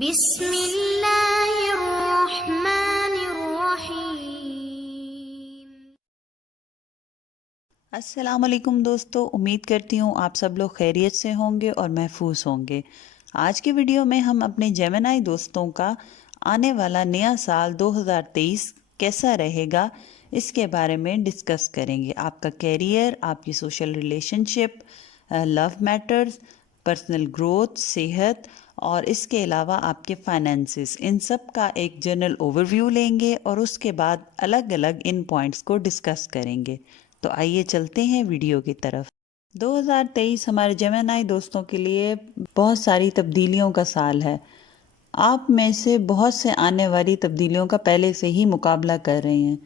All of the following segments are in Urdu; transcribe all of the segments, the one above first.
بسم اللہ الرحمن الرحیم۔ السلام علیکم دوستو، امید کرتی ہوں آپ سب لوگ خیریت سے ہوں گے اور محفوظ ہوں گے۔ آج کی ویڈیو میں ہم اپنے جیمنائی دوستوں کا آنے والا نیا سال 2023 کیسا رہے گا اس کے بارے میں ڈسکس کریں گے۔ آپ کا کیریئر، آپ کی سوشل ریلیشن شپ، لو میٹرز، پرسنل گروتھ، صحت اور اس کے علاوہ آپ کے فائنینسز، ان سب کا ایک جنرل اوور ویو لیں گے اور اس کے بعد الگ الگ ان پوائنٹس کو ڈسکس کریں گے۔ تو آئیے چلتے ہیں ویڈیو کی طرف۔ 2023 ہمارے جیمنائی دوستوں کے لیے بہت ساری تبدیلیوں کا سال ہے۔ آپ میں سے بہت سے آنے والی تبدیلیوں کا پہلے سے ہی مقابلہ کر رہے ہیں۔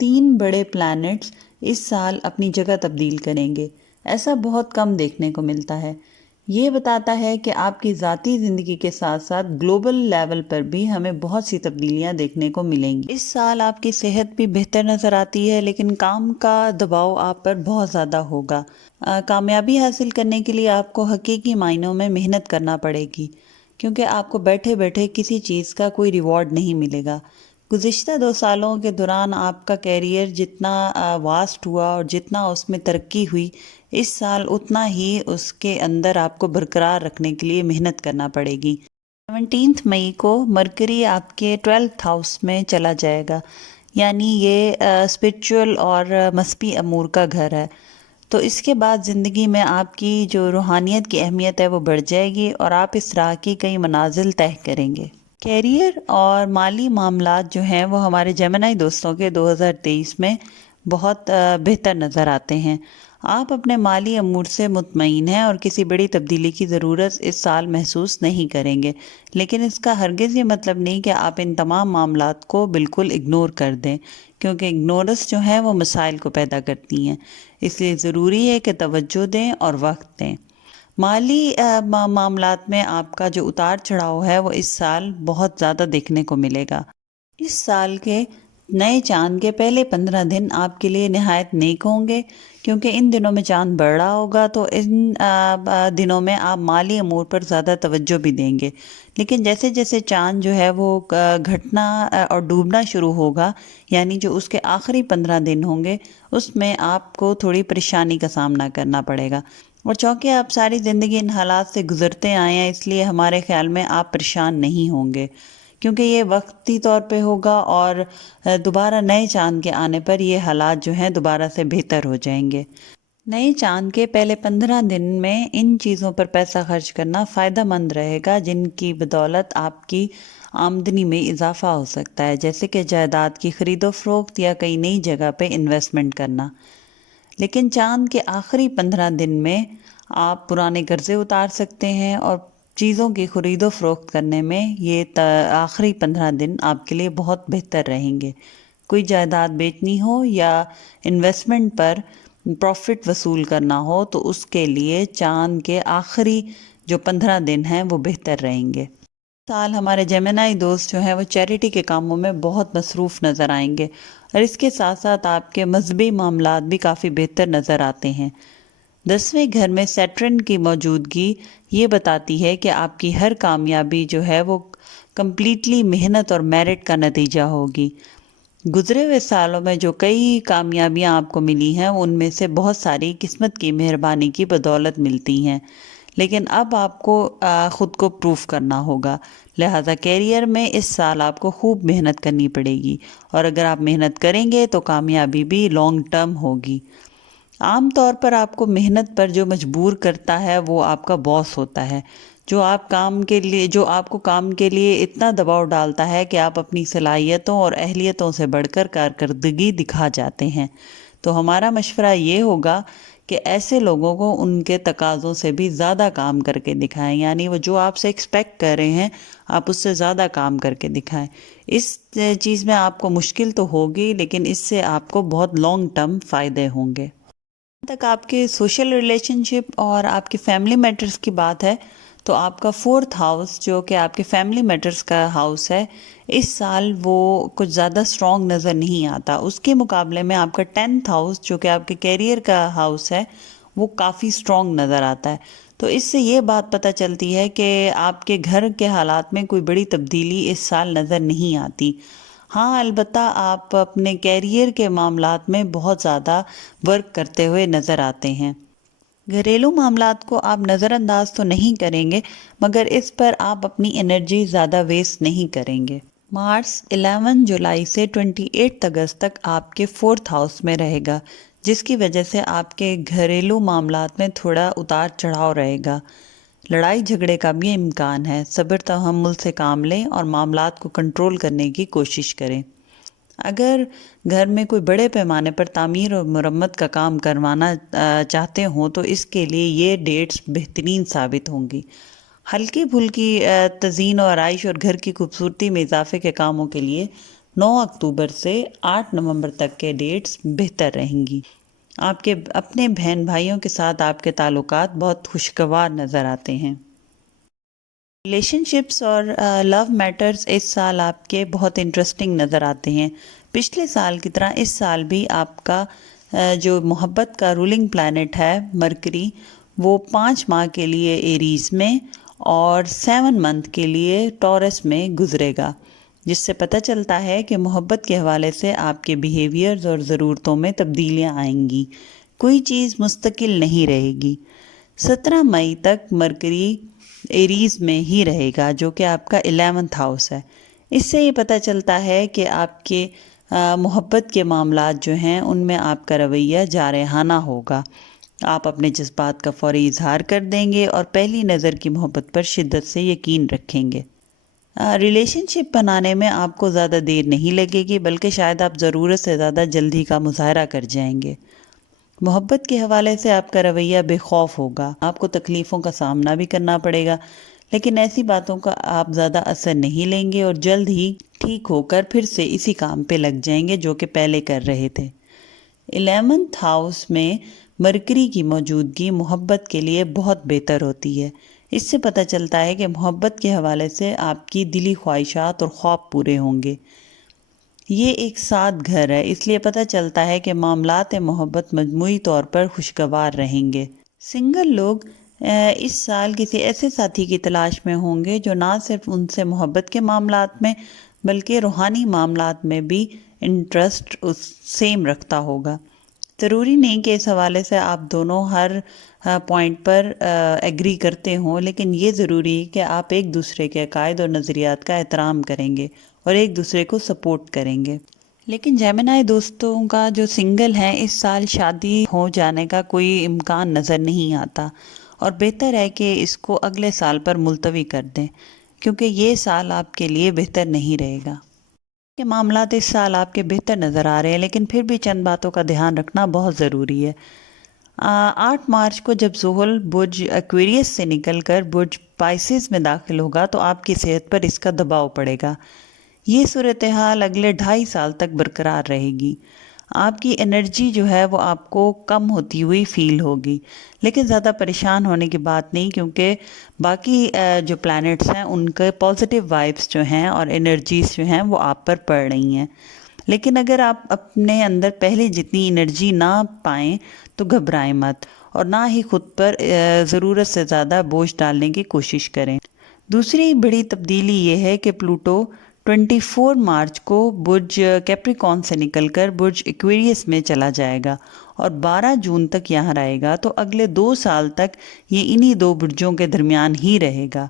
3 بڑے پلانٹس اس سال اپنی جگہ تبدیل کریں گے۔ ایسا بہت کم دیکھنے کو ملتا ہے۔ یہ بتاتا ہے کہ آپ کی ذاتی زندگی کے ساتھ ساتھ گلوبل لیول پر بھی ہمیں بہت سی تبدیلیاں دیکھنے کو ملیں گی۔ اس سال آپ کی صحت بھی بہتر نظر آتی ہے، لیکن کام کا دباؤ آپ پر بہت زیادہ ہوگا۔ کامیابی حاصل کرنے کے لیے آپ کو حقیقی معنوں میں محنت کرنا پڑے گی، کیونکہ آپ کو بیٹھے بیٹھے کسی چیز کا کوئی ریوارڈ نہیں ملے گا۔ گزشتہ 2 سالوں کے دوران آپ کا کیریئر جتنا واسٹ ہوا اور جتنا اس میں ترقی ہوئی، اس سال اتنا ہی اس کے اندر آپ کو برقرار رکھنے کے لیے محنت کرنا پڑے گی۔ 17 مئی کو مرکری آپ کے 12th ہاؤس میں چلا جائے گا، یعنی یہ اسپرچول اور مثبی امور کا گھر ہے۔ تو اس کے بعد زندگی میں آپ کی جو روحانیت کی اہمیت ہے وہ بڑھ جائے گی اور آپ اس راہ کی کئی منازل طے کریں گے۔ کیریئر اور مالی معاملات جو ہیں وہ ہمارے جیمنائی دوستوں کے 2023 میں بہت بہتر نظر آتے ہیں۔ آپ اپنے مالی امور سے مطمئن ہیں اور کسی بڑی تبدیلی کی ضرورت اس سال محسوس نہیں کریں گے، لیکن اس کا ہرگز یہ مطلب نہیں کہ آپ ان تمام معاملات کو بالکل اگنور کر دیں، کیونکہ اگنورنس جو ہیں وہ مسائل کو پیدا کرتی ہیں۔ اس لیے ضروری ہے کہ توجہ دیں اور وقت دیں۔ مالی معاملات میں آپ کا جو اتار چڑھاؤ ہے وہ اس سال بہت زیادہ دیکھنے کو ملے گا۔ اس سال کے نئے چاند کے پہلے 15 دن آپ کے لیے نہایت نیک ہوں گے، کیونکہ ان دنوں میں چاند بڑھ رہا ہوگا، تو ان دنوں میں آپ مالی امور پر زیادہ توجہ بھی دیں گے۔ لیکن جیسے جیسے چاند جو ہے وہ گھٹنا اور ڈوبنا شروع ہوگا، یعنی جو اس کے آخری 15 دن ہوں گے، اس میں آپ کو تھوڑی پریشانی کا سامنا کرنا پڑے گا۔ اور چونکہ آپ ساری زندگی ان حالات سے گزرتے آئے ہیں، اس لیے ہمارے خیال میں آپ پریشان نہیں ہوں گے، کیونکہ یہ وقتی طور پہ ہوگا اور دوبارہ نئے چاند کے آنے پر یہ حالات جو ہیں دوبارہ سے بہتر ہو جائیں گے۔ نئے چاند کے پہلے 15 دن میں ان چیزوں پر پیسہ خرچ کرنا فائدہ مند رہے گا جن کی بدولت آپ کی آمدنی میں اضافہ ہو سکتا ہے، جیسے کہ جائیداد کی خرید و فروخت یا کئی نئی جگہ پہ انویسٹمنٹ کرنا۔ لیکن چاند کے آخری 15 دن میں آپ پرانے قرضے اتار سکتے ہیں اور چیزوں کی خرید و فروخت کرنے میں یہ آخری 15 دن آپ کے لیے بہت بہتر رہیں گے۔ کوئی جائیداد بیچنی ہو یا انویسٹمنٹ پر پروفٹ وصول کرنا ہو تو اس کے لیے چاند کے آخری جو 15 دن ہیں وہ بہتر رہیں گے۔ سال ہمارے جیمنائی دوست جو ہیں وہ چیریٹی کے کاموں میں بہت مصروف نظر آئیں گے، اور اس کے ساتھ ساتھ آپ کے مذہبی معاملات بھی کافی بہتر نظر آتے ہیں۔ 10ویں گھر میں سیٹرن کی موجودگی یہ بتاتی ہے کہ آپ کی ہر کامیابی جو ہے وہ کمپلیٹلی محنت اور میرٹ کا نتیجہ ہوگی۔ گزرے ہوئے سالوں میں جو کئی کامیابیاں آپ کو ملی ہیں ان میں سے بہت ساری قسمت کی مہربانی کی بدولت ملتی ہیں، لیکن اب آپ کو خود کو پروف کرنا ہوگا۔ لہٰذا کیریئر میں اس سال آپ کو خوب محنت کرنی پڑے گی، اور اگر آپ محنت کریں گے تو کامیابی بھی لانگ ٹرم ہوگی۔ عام طور پر آپ کو محنت پر جو مجبور کرتا ہے وہ آپ کا باس ہوتا ہے، جو آپ کو کام کے لیے اتنا دباؤ ڈالتا ہے کہ آپ اپنی صلاحیتوں اور اہلیتوں سے بڑھ کر کارکردگی دکھا جاتے ہیں۔ تو ہمارا مشورہ یہ ہوگا کہ ایسے لوگوں کو ان کے تقاضوں سے بھی زیادہ کام کر کے دکھائیں، یعنی وہ جو آپ سے ایکسپیکٹ کر رہے ہیں آپ اس سے زیادہ کام کر کے دکھائیں۔ اس چیز میں آپ کو مشکل تو ہوگی، لیکن اس سے آپ کو بہت لانگ ٹرم فائدے ہوں گے۔ تک آپ کے سوشل ریلیشن شپ اور آپ کی فیملی میٹرز کی بات ہے تو آپ کا 4th ہاؤس جو کہ آپ کے فیملی میٹرز کا ہاؤس ہے، اس سال وہ کچھ زیادہ سٹرونگ نظر نہیں آتا۔ اس کے مقابلے میں آپ کا 10th ہاؤس جو کہ آپ کے کیریئر کا ہاؤس ہے وہ کافی اسٹرانگ نظر آتا ہے. تو اس سے یہ بات پتہ چلتی ہے کہ آپ کے گھر کے حالات میں کوئی بڑی تبدیلی اس سال نظر نہیں آتی. ہاں البتہ آپ اپنے کیریئر کے معاملات میں بہت زیادہ ورک کرتے ہوئے نظر آتے ہیں. گھریلو معاملات کو آپ نظر انداز تو نہیں کریں گے، مگر اس پر آپ اپنی انرجی زیادہ ویسٹ نہیں کریں گے. مارس 11 جولائی سے 28 اگست تک آپ کے 4th ہاؤس میں رہے گا، جس کی وجہ سے آپ کے گھریلو معاملات میں تھوڑا اتار چڑھاؤ رہے گا. لڑائی جھگڑے کا بھی امکان ہے. صبر تحمل سے کام لیں اور معاملات کو کنٹرول کرنے کی کوشش کریں. اگر گھر میں کوئی بڑے پیمانے پر تعمیر اور مرمت کا کام کروانا چاہتے ہوں تو اس کے لیے یہ ڈیٹس بہترین ثابت ہوں گی. ہلکی پھلکی تزئین و آرائش اور گھر کی خوبصورتی میں اضافے کے کاموں کے لیے 9 اکتوبر سے 8 نومبر تک کے ڈیٹس بہتر رہیں گی. آپ کے اپنے بہن بھائیوں کے ساتھ آپ کے تعلقات بہت خوشگوار نظر آتے ہیں. ریلیشن شپس اور لو میٹرز اس سال آپ کے بہت انٹرسٹنگ نظر آتے ہیں. پچھلے سال کی طرح اس سال بھی آپ کا جو محبت کا رولنگ پلانٹ ہے مرکری، وہ 5 ماہ کے لیے ایریز میں اور 7 منتھ کے لیے ٹورس میں گزرے گا، جس سے پتہ چلتا ہے کہ محبت کے حوالے سے آپ کے بیہیویئرز اور ضرورتوں میں تبدیلیاں آئیں گی. کوئی چیز مستقل نہیں رہے گی. 17 مئی تک مرکری ایریز میں ہی رہے گا، جو کہ آپ کا 11th ہاؤس ہے. اس سے یہ پتہ چلتا ہے کہ آپ کے محبت کے معاملات جو ہیں ان میں آپ کا رویہ جارحانہ ہوگا. آپ اپنے جذبات کا فوری اظہار کر دیں گے اور پہلی نظر کی محبت پر شدت سے یقین رکھیں گے. ریلیشن شپ بنانے میں آپ کو زیادہ دیر نہیں لگے گی، بلکہ شاید آپ ضرورت سے زیادہ جلدی کا مظاہرہ کر جائیں گے. محبت کے حوالے سے آپ کا رویہ بے خوف ہوگا. آپ کو تکلیفوں کا سامنا بھی کرنا پڑے گا، لیکن ایسی باتوں کا آپ زیادہ اثر نہیں لیں گے اور جلد ہی ٹھیک ہو کر پھر سے اسی کام پہ لگ جائیں گے جو کہ پہلے کر رہے تھے. 11th ہاؤس میں مرکری کی موجودگی محبت کے لیے بہت بہتر ہوتی ہے. اس سے پتہ چلتا ہے کہ محبت کے حوالے سے آپ کی دلی خواہشات اور خواب پورے ہوں گے. یہ ایک سادہ گھر ہے، اس لیے پتہ چلتا ہے کہ معاملات محبت مجموعی طور پر خوشگوار رہیں گے. سنگل لوگ اس سال کسی ایسے ساتھی کی تلاش میں ہوں گے جو نہ صرف ان سے محبت کے معاملات میں بلکہ روحانی معاملات میں بھی انٹرسٹ سیم رکھتا ہوگا. ضروری نہیں کہ اس حوالے سے آپ دونوں ہر پوائنٹ پر ایگری کرتے ہوں، لیکن یہ ضروری ہے کہ آپ ایک دوسرے کے عقائد اور نظریات کا احترام کریں گے اور ایک دوسرے کو سپورٹ کریں گے. لیکن جیمنائی دوستوں کا جو سنگل ہیں اس سال شادی ہو جانے کا کوئی امکان نظر نہیں آتا، اور بہتر ہے کہ اس کو اگلے سال پر ملتوی کر دیں، کیونکہ یہ سال آپ کے لیے بہتر نہیں رہے گا. کہ معاملات اس سال آپ کے بہتر نظر آ رہے ہیں، لیکن پھر بھی چند باتوں کا دھیان رکھنا بہت ضروری ہے. 8 مارچ کو جب زحل برج ایکویریس سے نکل کر برج پائسز میں داخل ہوگا تو آپ کی صحت پر اس کا دباؤ پڑے گا. یہ صورتحال اگلے 2.5 سال تک برقرار رہے گی. آپ کی انرجی جو ہے وہ آپ کو کم ہوتی ہوئی فیل ہوگی، لیکن زیادہ پریشان ہونے کی بات نہیں، کیونکہ باقی جو پلانٹس ہیں ان کے پازیٹیو وائبس جو ہیں اور انرجیز جو ہیں وہ آپ پر پڑ رہی ہیں. لیکن اگر آپ اپنے اندر پہلے جتنی انرجی نہ پائیں تو گھبرائیں مت، اور نہ ہی خود پر ضرورت سے زیادہ بوجھ ڈالنے کی کوشش کریں. دوسری بڑی تبدیلی یہ ہے کہ پلوٹو 24 مارچ کو برج کیپریکون سے نکل کر برج ایکویریس میں چلا جائے گا اور 12 جون تک یہاں رہے گا. تو اگلے 2 سال تک یہ انہی 2 برجوں کے درمیان ہی رہے گا.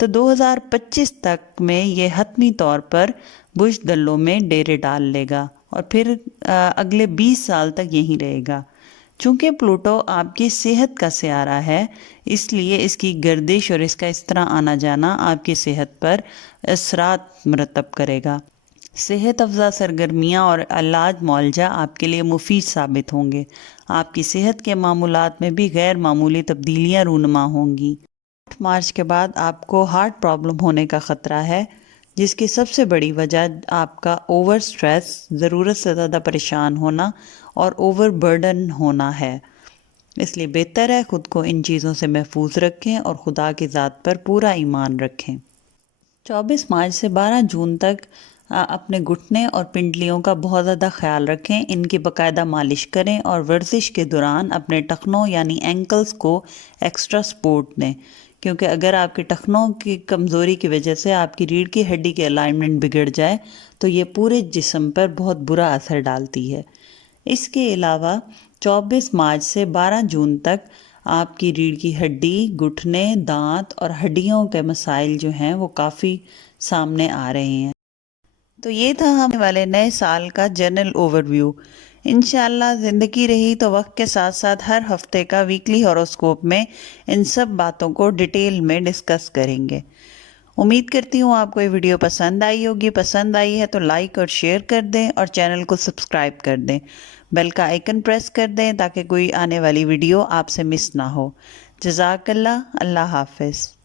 تو 2025 تک میں یہ حتمی طور پر برج دلو میں ڈیرے ڈال لے گا اور پھر اگلے 20 سال تک یہیں رہے گا. چونکہ پلوٹو آپ کی صحت کا سیارہ ہے، اس لیے اس کی گردش اور اس کا اس طرح آنا جانا آپ کی صحت پر اثرات مرتب کرے گا. صحت افزا سرگرمیاں اور علاج معالجہ آپ کے لیے مفید ثابت ہوں گے. آپ کی صحت کے معمولات میں بھی غیر معمولی تبدیلیاں رونما ہوں گی. 8 مارچ کے بعد آپ کو ہارٹ پرابلم ہونے کا خطرہ ہے، جس کی سب سے بڑی وجہ آپ کا اوور سٹریس، ضرورت سے زیادہ پریشان ہونا اور اوور برڈن ہونا ہے. اس لیے بہتر ہے خود کو ان چیزوں سے محفوظ رکھیں اور خدا کی ذات پر پورا ایمان رکھیں. 24 مارچ سے 12 جون تک اپنے گھٹنے اور پنڈلیوں کا بہت زیادہ خیال رکھیں، ان کی باقاعدہ مالش کریں اور ورزش کے دوران اپنے ٹخنوں یعنی اینکلز کو ایکسٹرا سپورٹ دیں، کیونکہ اگر آپ کے ٹخنوں کی کمزوری کی وجہ سے آپ کی ریڑھ کی ہڈی کے الائنمنٹ بگڑ جائے تو یہ پورے جسم پر بہت برا اثر ڈالتی ہے۔ اس کے علاوہ 24 مارچ سے 12 جون تک آپ کی ریڑھ کی ہڈی، گھٹنے، دانت اور ہڈیوں کے مسائل جو ہیں وہ کافی سامنے آ رہے ہیں۔ تو یہ تھا ہمیں والے نئے سال کا جنرل اوور ویو۔ انشاءاللہ زندگی رہی تو وقت کے ساتھ ساتھ ہر ہفتے کا ویکلی ہاروسکوپ میں ان سب باتوں کو ڈیٹیل میں ڈسکس کریں گے۔ امید کرتی ہوں آپ کو یہ ویڈیو پسند آئی ہوگی۔ پسند آئی ہے تو لائک اور شیئر کر دیں اور چینل کو سبسکرائب کر دیں۔ بیل کا آئیکن پریس کر دیں تاکہ کوئی آنے والی ویڈیو آپ سے مس نہ ہو۔ جزاک اللہ، اللہ حافظ۔